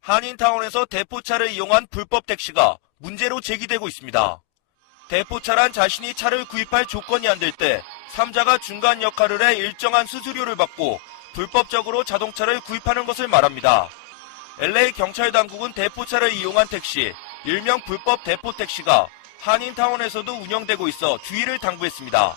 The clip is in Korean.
한인타운에서 대포차를 이용한 불법 택시가 문제로 제기되고 있습니다. 대포차란 자신이 차를 구입할 조건이 안 될때 3자가 중간 역할을 해 일정한 수수료를 받고 불법적으로 자동차를 구입하는 것을 말합니다. LA 경찰 당국은 대포차를 이용한 택시, 일명 불법 대포 택시가 한인타운에서도 운영되고 있어 주의를 당부했습니다.